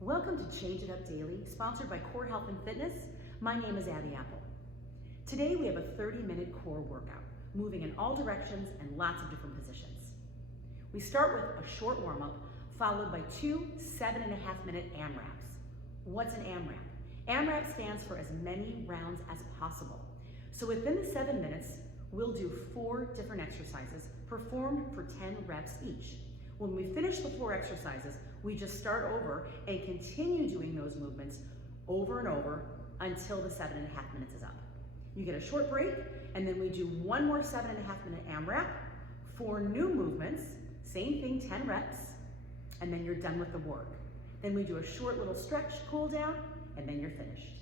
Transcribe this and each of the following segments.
Welcome to Change It Up Daily, sponsored by Core Health and Fitness. My name is Abby Apple. Today we have a 30-minute core workout, moving in all directions and lots of different positions. We start with a short warm-up, followed by 2 7.5-minute AMRAPs. What's an AMRAP? AMRAP stands for as many rounds as possible. So within the 7 minutes, we'll do 4 different exercises performed for 10 reps each. When we finish the 4 exercises, we just start over and continue doing those movements over and over until the 7.5 minutes is up. You get a short break, and then we do 1 more 7.5-minute AMRAP, 4 new movements, same thing, 10 reps, and then you're done with the work. Then we do a short little stretch, cool down, and then you're finished.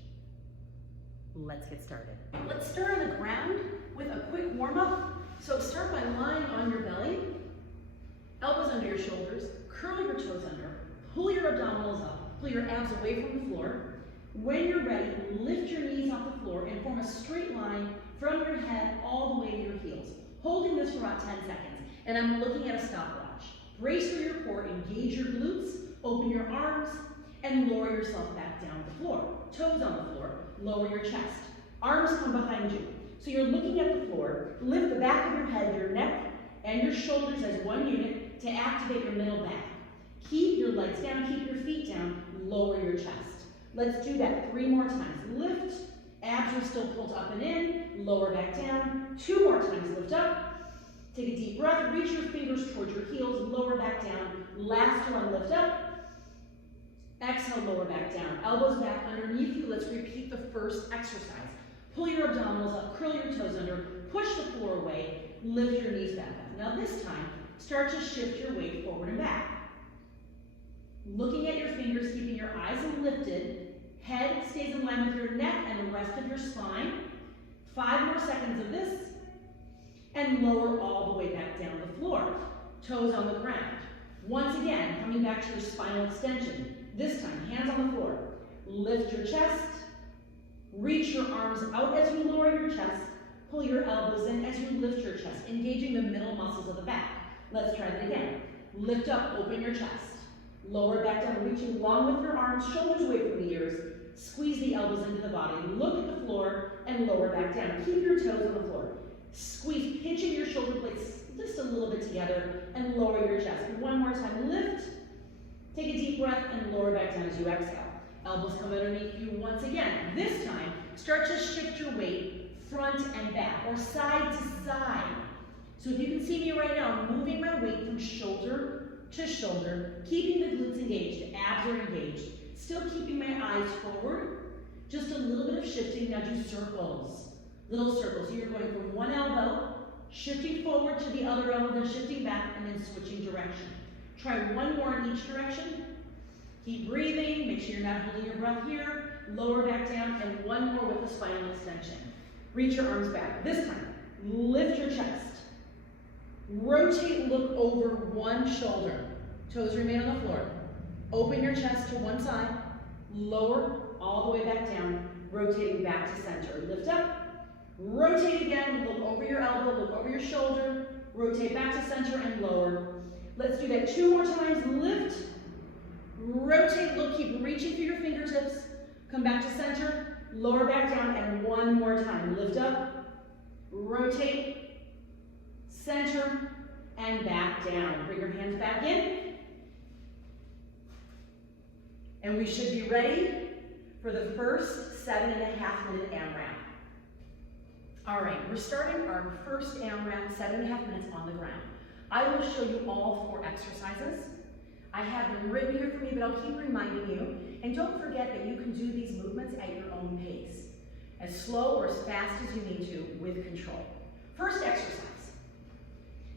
Let's get started. Let's start on the ground with a quick warm-up. So start by lying on your belly, elbows under your shoulders, curl your toes under, pull your abdominals up, pull your abs away from the floor. When you're ready, lift your knees off the floor and form a straight line from your head all the way to your heels. Holding this for about 10 seconds, and I'm looking at a stopwatch. Brace for your core, engage your glutes, open your arms, and lower yourself back down to the floor. Toes on the floor, lower your chest. Arms come behind you. So you're looking at the floor, lift the back of your head, your neck, and your shoulders as one unit to activate your middle back. Keep your legs down, keep your feet down, lower your chest. Let's do that 3 more times. Lift, abs are still pulled up and in, lower back down. 2 more times, lift up. Take a deep breath, reach your fingers towards your heels, lower back down. Last one, lift up. Exhale, lower back down. Elbows back underneath you. Let's repeat the first exercise. Pull your abdominals up, curl your toes under, push the floor away, lift your knees back up. Now this time, start to shift your weight forward and back. Looking at your fingers, keeping your eyes lifted, head stays in line with your neck and the rest of your spine. 5 more seconds of this, and lower all the way back down the floor. Toes on the ground. Once again, coming back to your spinal extension. This time, hands on the floor. Lift your chest, reach your arms out as you lower your chest, pull your elbows in as you lift your chest, engaging the middle muscles of the back. Let's try that again. Lift up, open your chest. Lower back down, reaching long with your arms, shoulders away from the ears. Squeeze the elbows into the body. Look at the floor and lower back down. Keep your toes on the floor. Squeeze, pinching your shoulder blades just a little bit together and lower your chest. 1 more time, lift. Take a deep breath and lower back down as you exhale. Elbows come underneath you once again. This time, start to shift your weight front and back or side to side. So if you can see me right now, I'm moving my weight from shoulder to shoulder, keeping the glutes engaged, the abs are engaged, still keeping my eyes forward, just a little bit of shifting. Now do circles, little circles. So you're going from one elbow, shifting forward to the other elbow, then shifting back, and then switching direction. Try 1 more in each direction. Keep breathing, make sure you're not holding your breath here, lower back down, and 1 more with the spinal extension. Reach your arms back. This time, lift your chest. Rotate, look over one shoulder. Toes remain on the floor. Open your chest to one side. Lower all the way back down, rotating back to center. Lift up. Rotate again. Look over your elbow, look over your shoulder. Rotate back to center and lower. Let's do that 2 more times. Lift. Rotate, look, keep reaching through your fingertips. Come back to center. Lower back down, and 1 more time. Lift up. Rotate. Center, and back down. Bring your hands back in. And we should be ready for the first 7.5-minute AMRAP. All right, we're starting our first AMRAP, 7.5 minutes on the ground. I will show you all 4 exercises. I have them written here for me, but I'll keep reminding you. And don't forget that you can do these movements at your own pace, as slow or as fast as you need to with control. First exercise.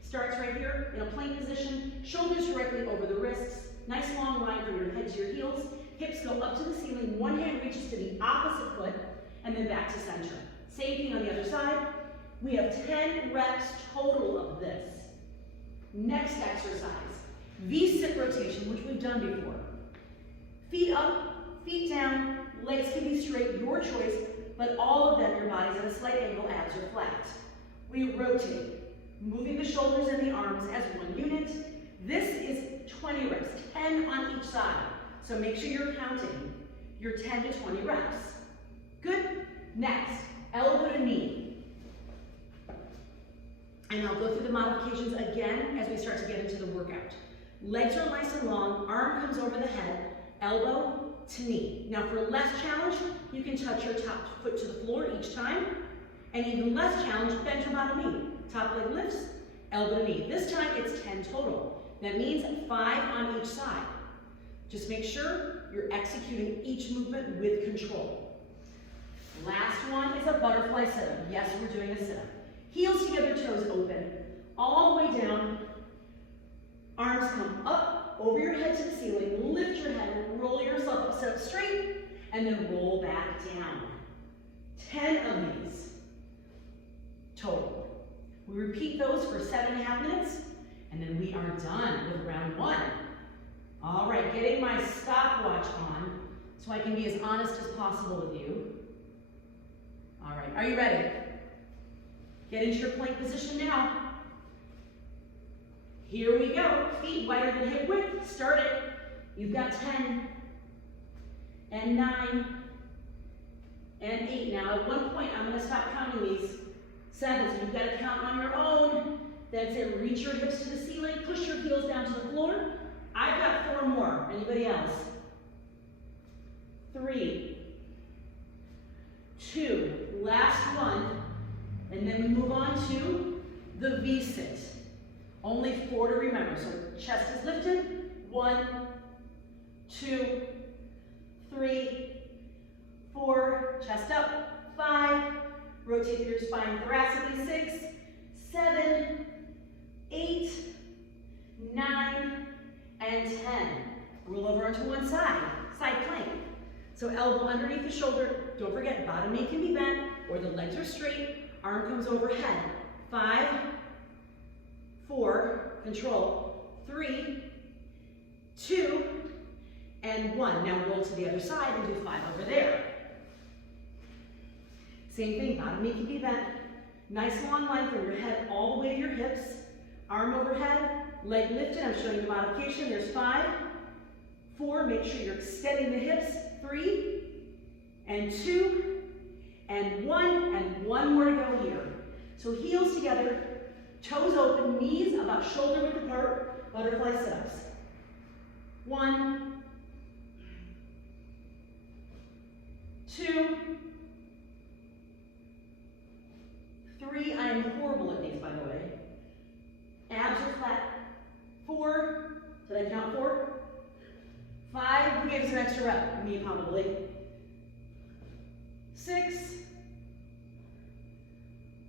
Starts right here in a plank position, shoulders directly over the wrists, nice long line from your head to your heels, hips go up to the ceiling, one hand reaches to the opposite foot, and then back to center. Same thing on the other side. We have 10 reps total of this. Next exercise, V-sit rotation, which we've done before. Feet up, feet down, legs can be straight, your choice, but all of them, your body's at a slight angle, abs are flat. We rotate. Moving the shoulders and the arms as one unit. This is 20 reps, 10 on each side. So make sure you're counting your 10 to 20 reps. Good. Next, elbow to knee. And I'll go through the modifications again as we start to get into the workout. Legs are nice and long, arm comes over the head, elbow to knee. Now for less challenge, you can touch your top foot to the floor each time. And even less challenge, bend your bottom knee. Top leg lifts, elbow to knee. This time it's 10 total. That means 5 on each side. Just make sure you're executing each movement with control. Last one is a butterfly sit-up. Yes, we're doing a sit-up. Heels together, toes open, all the way down. Arms come up, over your head to the ceiling. Lift your head, roll yourself up, sit up straight, and then roll back down. 10 of these total. We repeat those for 7.5 minutes, and then we are done with round 1. All right, getting my stopwatch on so I can be as honest as possible with you. All right, are you ready? Get into your plank position now. Here we go. Feet wider than hip width. Start it. You've got 10 and 9 and 8. Now at one point, I'm going to stop counting these. 7, so you've got to count on your own. That's it. Reach your hips to the ceiling. Push your heels down to the floor. I've got 4 more. Anybody else? 3, 2, last one. And then we move on to the V-sit. Only 4 to remember. So chest is lifted. 1, 2, 3, 4. Chest up. 5. Rotate through your spine thoracically. 6, 7, 8, 9, and 10. Roll over onto one side. Side plank. So elbow underneath the shoulder. Don't forget, bottom knee can be bent or the legs are straight. Arm comes overhead. 5, 4, control, 3, 2, and 1. Now roll to the other side and do 5 over there. Same thing, bottom knee can be bent. Nice long line from your head all the way to your hips. Arm overhead, leg lifted. I'm showing you the modification. There's 5, 4, make sure you're extending the hips. 3, and 2, and 1 more to go here. So heels together, toes open, knees about shoulder width apart, butterfly sit-ups. 1, 2, 3, I am horrible at these, by the way. Abs are flat. 4, did I count 4? 5, who gave us an extra rep? Me, probably. 6,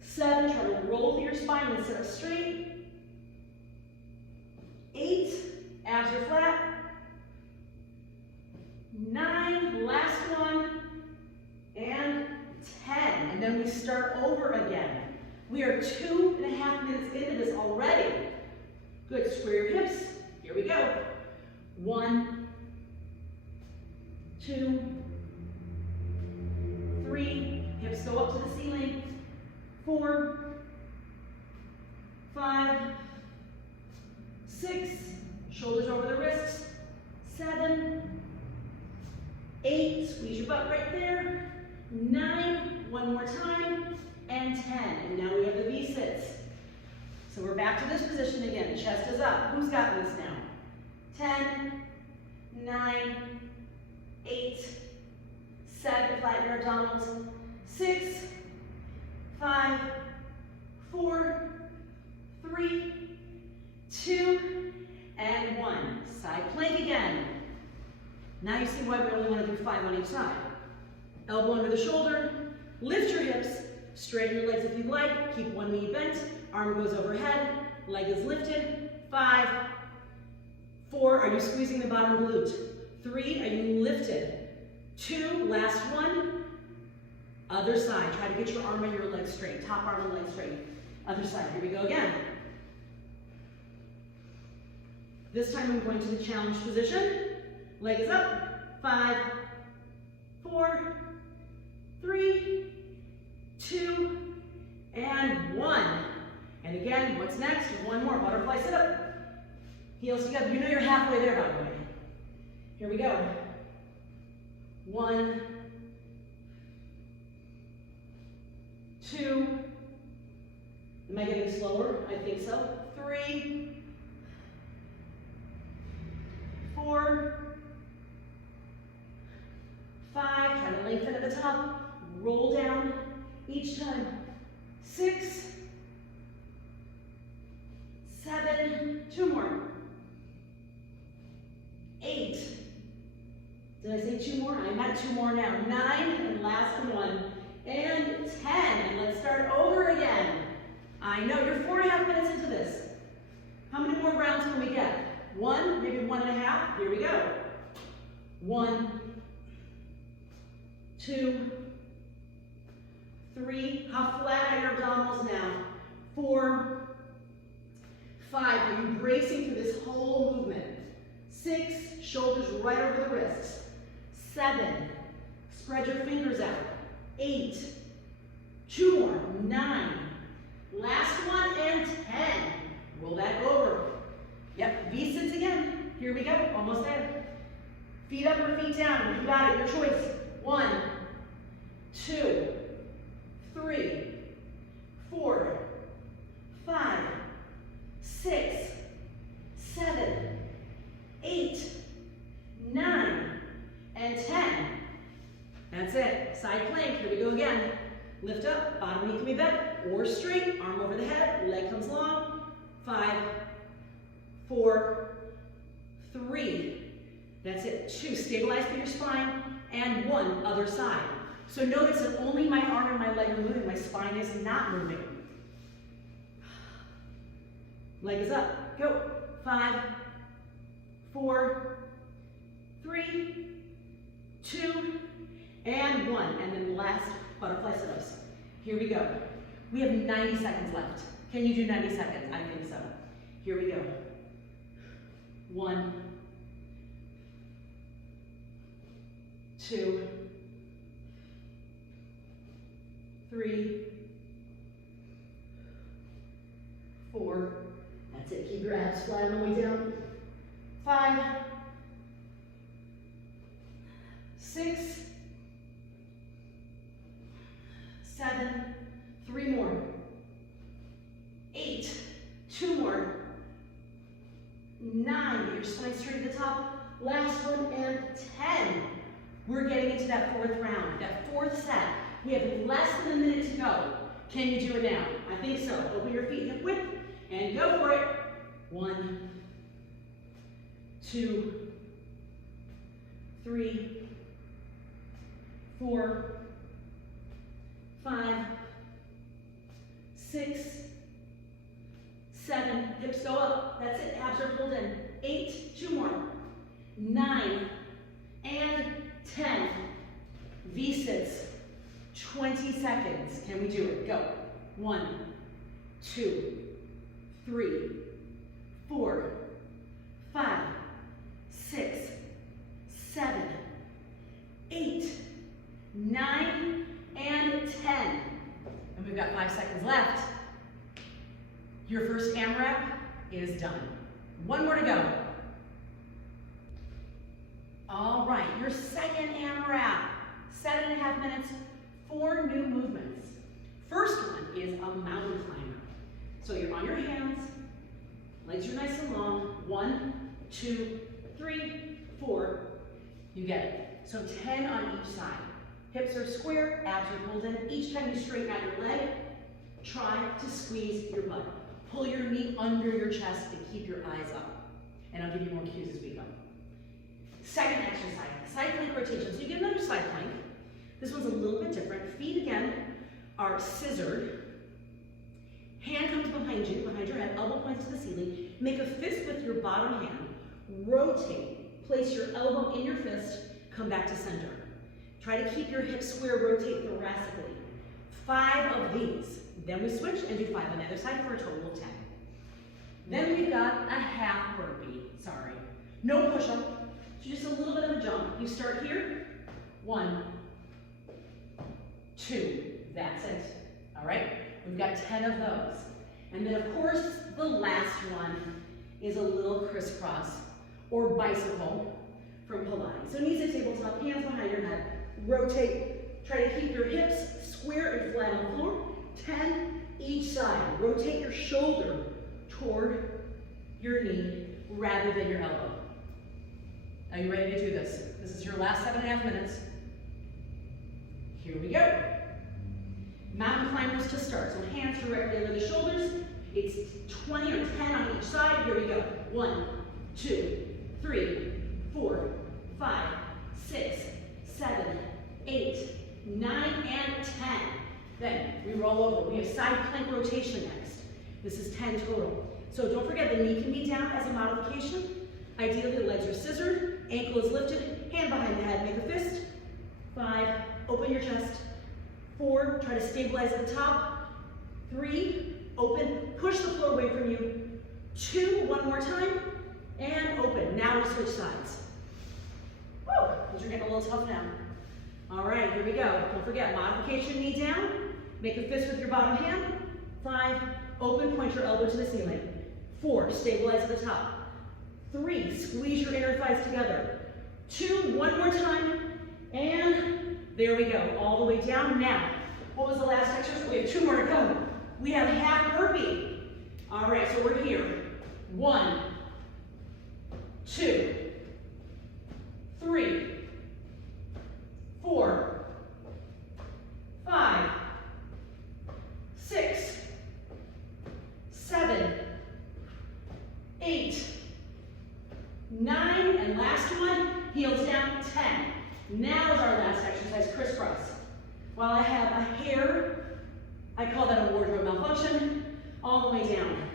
7, try to roll through your spine and sit up straight. 8, abs are flat. 9, last one, and 10. And then we start over again. We are 2.5 minutes into this already. Good, square your hips. Here we go. 1, 2, 3, hips go up to the ceiling. 4, 5, 6, shoulders over the wrists. 7, 8, squeeze your butt right there. 9, one more time, and 10. And now we have the V-sits. So we're back to this position again. Chest is up. Who's got this now? 10, 9, 8, 7, flatten your abdominals. 6, 5, 4, 3, 2, and 1. Side plank again. Now you see why we only want to do 5 on each side. Elbow under the shoulder, lift your hips, straighten your legs if you'd like, keep one knee bent, arm goes overhead, leg is lifted. 5, 4, are you squeezing the bottom glute? 3, are you lifted? 2, last one, other side. Try to get your arm and your leg straight, top arm and leg straight. Other side, here we go again. This time I'm going to the challenge position. Legs up, 5, 4, 3, 2, and 1. And again, what's next? One more, butterfly sit-up. Heels together. You know you're halfway there, by the way. Here we go. 1, 2, am I getting slower? I think so. 3, 4, 5, try to lengthen at the top, roll down each time. 6, 7, 2 more. 8, did I say 2 more? I'm at 2 more now. 9, and last one. And 10, and let's start over again. I know you're 4.5 minutes into this. How many more rounds can we get? 1, maybe 1.5. Here we go. 1, 2, 3. How flat are your abdominals now? 4, 5. Are you bracing through this whole movement? 6, shoulders right over the wrists. 7, spread your fingers out. 8, 2 more. 9, last one, and 10. Roll that over. Yep, V-sits again. Here we go, almost there. Feet up or feet down, you got it, your choice. 1, 2, 3, 4, 5, 6, 7, 8, 9, and 10. That's it. Side plank. Here we go again. Lift up, bottom knee can be bent or straight. Arm over the head, leg comes long. 5, 4, 3. That's it. 2. Stabilize through your spine. And 1. Other side. So notice that only my arm and my leg are moving. My spine is not moving. Leg is up. Go. 5, 4, 3, 2, and 1. And then last, butterfly sit-ups. Here we go. We have 90 seconds left. Can you do 90 seconds? I think so. Here we go. 1, 2, 3, 4. That's it. Keep your abs flat on the way down. 5, 6, 7, 3 more. 8, 2 more. 9, get your spine straight at the top. Last one, and 10. We're getting into that 4th round, that 4th set. We have less than a minute to go. Can you do it now? I think so. Open your feet hip width and go for it. 1, 2, 3, 4, 5, 6, 7, hips go up. That's it, abs are pulled in. 8, 2 more. 9, and 10. V-sits, 20 seconds. Can we do it? Go. 1, 2, 3, 4, 5, 6, 7, 8, 9, and 10. And we've got 5 seconds left. Your first AMRAP is done. 1 more to go. All right, your second AMRAP. 7.5 minutes, 4 new movements. First one is a mountain climber. So you're on your hands, legs are nice and long. 1, 2, 3, 4. You get it. So 10 on each side. Hips are square, abs are pulled in. Each time you straighten out your leg, try to squeeze your butt. Pull your knee under your chest and keep your eyes up. And I'll give you more cues as we go. Second exercise, side plank rotation. So you get another side plank. This one's a little bit different. Feet again are scissored. Hand comes behind you, behind your head, elbow points to the ceiling. Make a fist with your bottom hand. Rotate. Place your elbow in your fist. Come back to center. Try to keep your hips square, rotate thoracically. 5 of these. Then we switch and do 5 on the other side for a total of 10. Then we've got a half burpee. Sorry. No push-up. Just a little bit of a jump. You start here. 1, 2. That's it. All right? We've got 10 of those. And then, of course, the last one is a little crisscross or bicycle from Pilates. rotate. Try to keep your hips square and flat on the floor. 10 each side. Rotate your shoulder toward your knee rather than your elbow. Are you ready to do this? This is your last 7.5 minutes. Here we go. Mountain climbers to start. So hands directly over the shoulders. It's 20 or 10 on each side. Here we go. 1, 2, 3, 4, 5, 6, 7, 8, 9, and 10. Then we roll over. We have side plank rotation next. This is 10 total. So don't forget the knee can be down as a modification. Ideally the legs are scissored, ankle is lifted, hand behind the head, make a fist. 5, open your chest. 4, try to stabilize at the top. 3, open, push the floor away from you. 2, one more time, and open. Now we switch sides. Woo, these are getting a little tough now. All right, here we go. Don't forget, modification, knee down. Make a fist with your bottom hand. 5, open, point your elbow to the ceiling. 4, stabilize at the top. 3, squeeze your inner thighs together. 2, one more time, and there we go, all the way down. Now, what was the last exercise? We have 2 more to go. We have half burpee. All right, so we're here. 1, 2, 3, 4, 5, 6, 7, 8, 9, and last one, heels down, 10. Now is our last exercise, crisscross. While I have a hair, I call that a wardrobe malfunction, all the way down.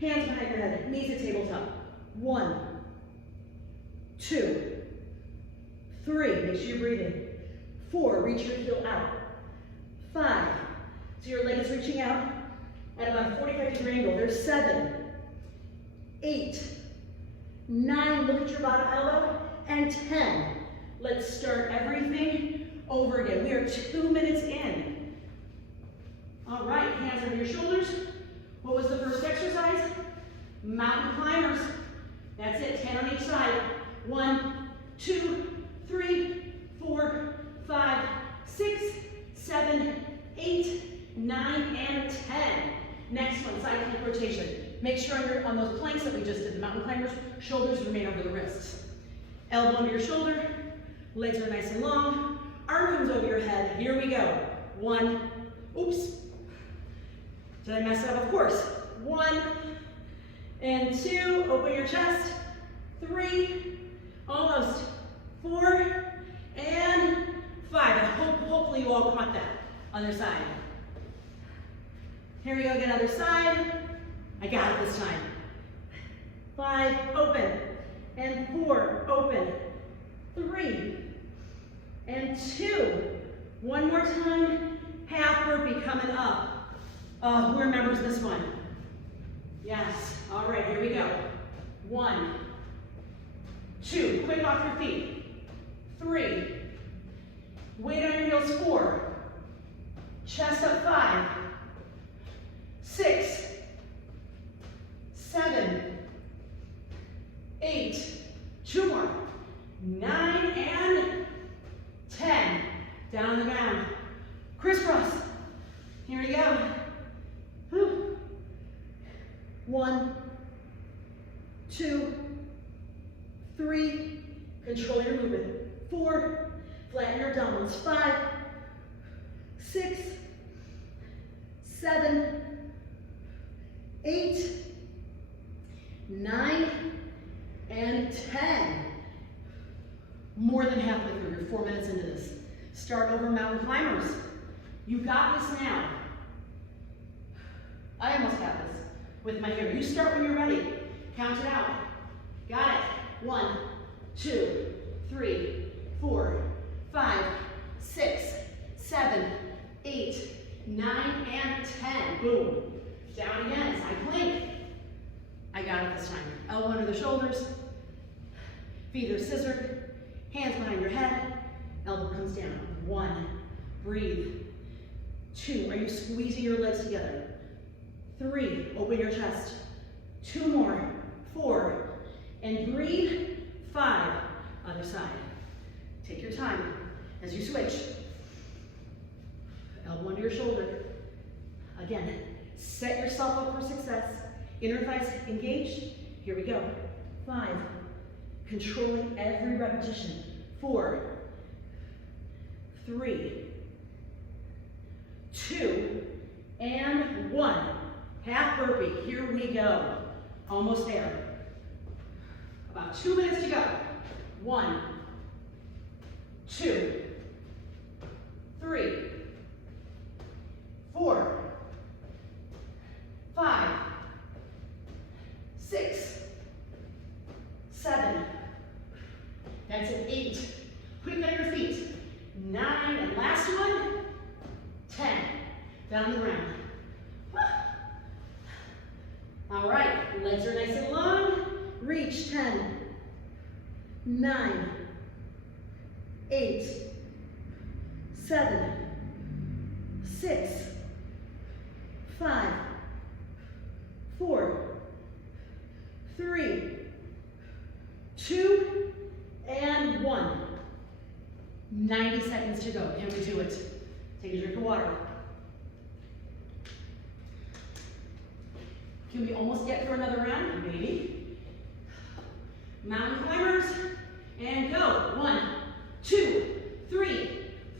Hands behind your head, knees at tabletop. 1, 2, 3, make sure you're breathing. 4, reach your heel out. 5, so your leg is reaching out at about a 45-degree angle. There's 7, 8, 9, look at your bottom elbow, and 10. Let's start everything over again. We are 2 minutes in. All right, hands over your shoulders. What was the first exercise? Mountain climbers. That's it, 10 on each side. 1, 2, 3, 4, 5, 6, 7, 8, 9, and 10. Next one, side plank rotation. Make sure on those planks that we just did, the mountain climbers, shoulders remain over the wrists. Elbow under your shoulder, legs are nice and long, arm comes over your head. Here we go. 1, oops. Did I mess it up? Of course. 1 and 2, open your chest. 3, almost. 4 and 5. Hopefully you all caught that. Other side. Here we go, again, other side. I got it this time. 5, open. And 4, open. 3 and 2. One more time. Half burpee coming up. Who remembers this one? Yes. All right, here we go. 1, 2, quick off your feet. 3, weight on your heels. 4, chest up. 5, 6, 7, 8, 2 more, 9, and 10. Down on the ground. Crisscross. Here we go. 1, 2, 3, control your movement. 4, flatten your abdominals. 5, 6, 7, 8, 9, and 10. More than halfway through, you're 4 minutes into this. Start over mountain climbers. You got this now. I almost got this with my hair. You start when you're ready. Count it out. Got it. 1, 2, 3, 4, 5, 6, 7, 8, 9, and 10. Boom. Down again, side plank. I got it this time. Elbow under the shoulders. Feet are scissored. Hands behind your head. Elbow comes down. 1, breathe. 2, are you squeezing your legs together? 3, open your chest. 2 more. 4, and breathe. 5, other side. Take your time. As you switch, elbow under your shoulder. Again, set yourself up for success. Inner thighs engaged. Here we go. 5, controlling every repetition. 4, 3, 2, and 1. Half burpee, here we go. Almost there. About 2 minutes to go. 1, 2, 3, 4, 5, 6, 7. That's it, 8. Quick on your feet. 9, and last one. 10. Down the ground. All right, legs are nice and long. Reach. 10, 9, 8, 7, 6, 5, 4, 3, 2, and 1. 90 seconds to go. Can we do it? Take a drink of water. Can we almost get through another round? Maybe. Mountain climbers, and go. 1, 2, 3,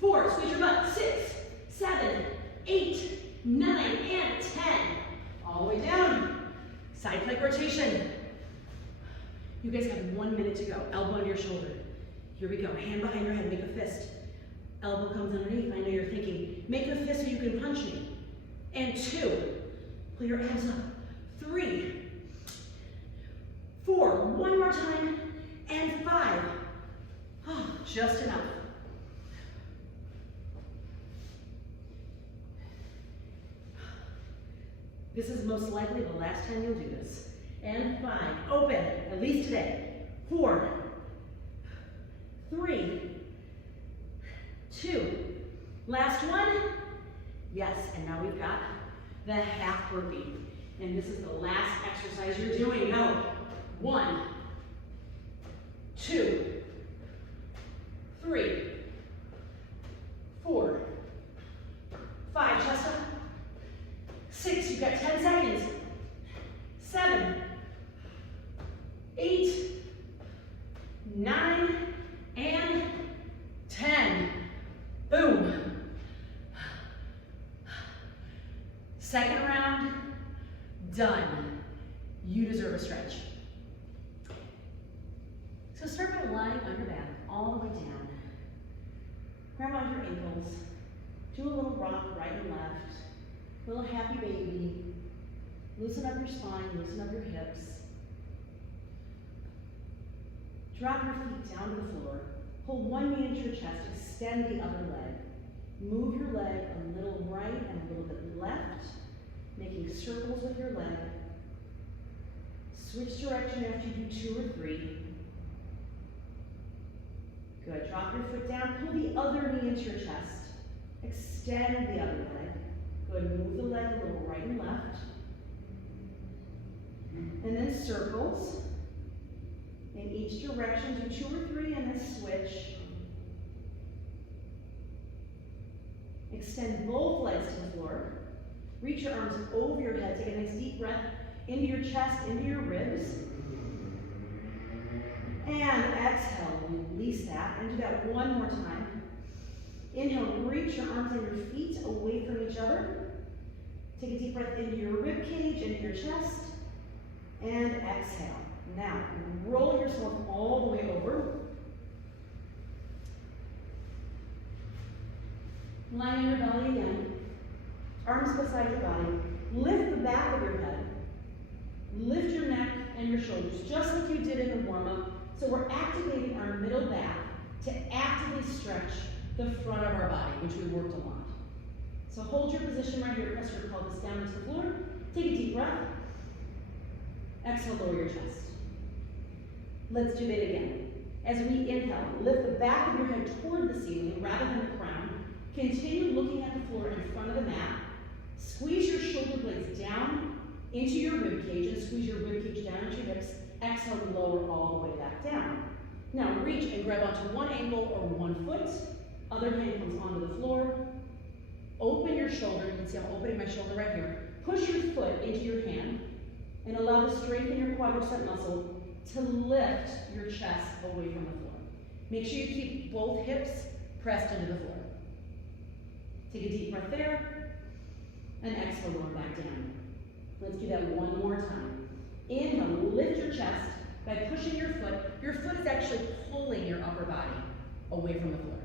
4. Squeeze your butt. 6, 7, 8, 9, and 10. All the way down. Side plank rotation. You guys have 1 minute to go. Elbow under your shoulder. Here we go. Hand behind your head. Make a fist. Elbow comes underneath. I know you're thinking, make a fist so you can punch me. And 2. Pull your hands up. 3, 4. One more time. And 5. Oh, just enough. This is most likely the last time you'll do this. And 5. Open, at least today. 4, 3, 2. Last one. Yes, and now we've got the half burpee. And this is the last exercise you're doing. Go. 1, 2, 3, 4, 5. Chest up. 6. You've got 10 seconds. 7, 8, 9, and 10. Boom. Second round, done. You deserve a stretch. So start by lying on your back, all the way down. Grab on your ankles. Do a little rock right and left. Little happy baby. Loosen up your spine, loosen up your hips. Drop your feet down to the floor. Pull one knee into your chest, extend the other leg. Move your leg a little right and a little bit left, making circles with your leg. Switch direction after you do 2 or 3. Good, drop your foot down, pull the other knee into your chest. Extend the other leg. Good, move the leg a little right and left. And then circles in each direction, do 2 or 3 and then switch. Extend both legs to the floor. Reach your arms over your head. Take a nice deep breath into your chest, into your ribs. And exhale, release that. And do that one more time. Inhale, reach your arms and your feet away from each other. Take a deep breath into your rib cage, into your chest. And exhale. Now, roll yourself all the way over. Lie on your belly again. Arms beside your body. Lift the back of your head. Lift your neck and your shoulders, just like you did in the warm-up. So we're activating our middle back to actively stretch the front of our body, which we worked a lot. So hold your position right here. Press your pelvis down into the floor. Take a deep breath. Exhale, lower your chest. Let's do that again. As we inhale, lift the back of your head toward the ceiling rather than the crown. Continue looking at the floor in front of the mat. Squeeze your shoulder blades down into your rib cage and squeeze your rib cage down into your hips. Exhale, lower all the way back down. Now reach and grab onto one ankle or one foot. Other hand comes onto the floor. Open your shoulder. You can see I'm opening my shoulder right here. Push your foot into your hand and allow the strength in your quadricep muscle to lift your chest away from the floor. Make sure you keep both hips pressed into the floor. Take a deep breath there and exhale, lower back down. Let's do that one more time. Inhale, lift your chest by pushing your foot. Your foot is actually pulling your upper body away from the floor.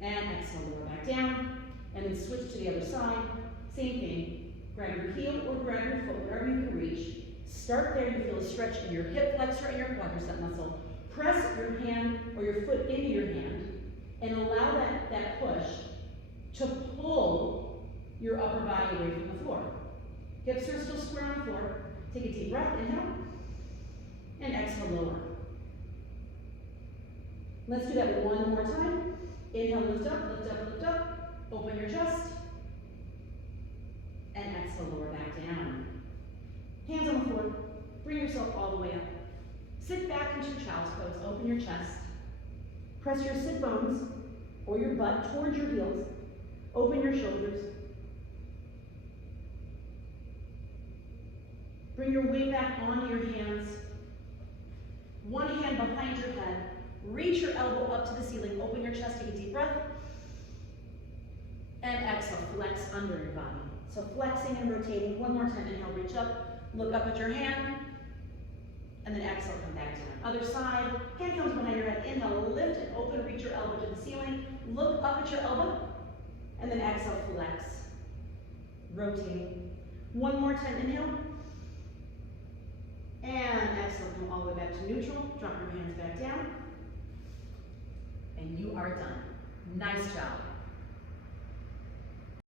And exhale, lower back down. And then switch to the other side. Same thing. Grab your heel or grab your foot, wherever you can reach. Start there. You feel a stretch in your hip flexor and your quadricep muscle. Press your hand or your foot into your hand and allow that push to pull your upper body away from the floor. Hips are still square on the floor. Take a deep breath, inhale, and exhale, lower. Let's do that one more time. Inhale, lift up, lift up, lift up. Open your chest. And exhale, lower back down. Hands on the floor. Bring yourself all the way up. Sit back into your child's pose. Open your chest. Press your sit bones or your butt towards your heels. Open your shoulders. Bring your weight back onto your hands. One hand behind your head. Reach your elbow up to the ceiling. Open your chest. Take a deep breath. And exhale. Flex under your body. So flexing and rotating. One more time. Inhale, reach up. Look up at your hand. And then exhale, come back down. Other side. Hand comes behind your head. Inhale, lift and open. Reach your elbow to the ceiling. Look up at your elbow. And then exhale, flex. Rotating. One more time. Inhale. And exhale, come all the way back to neutral. Drop your hands back down. And you are done. Nice job.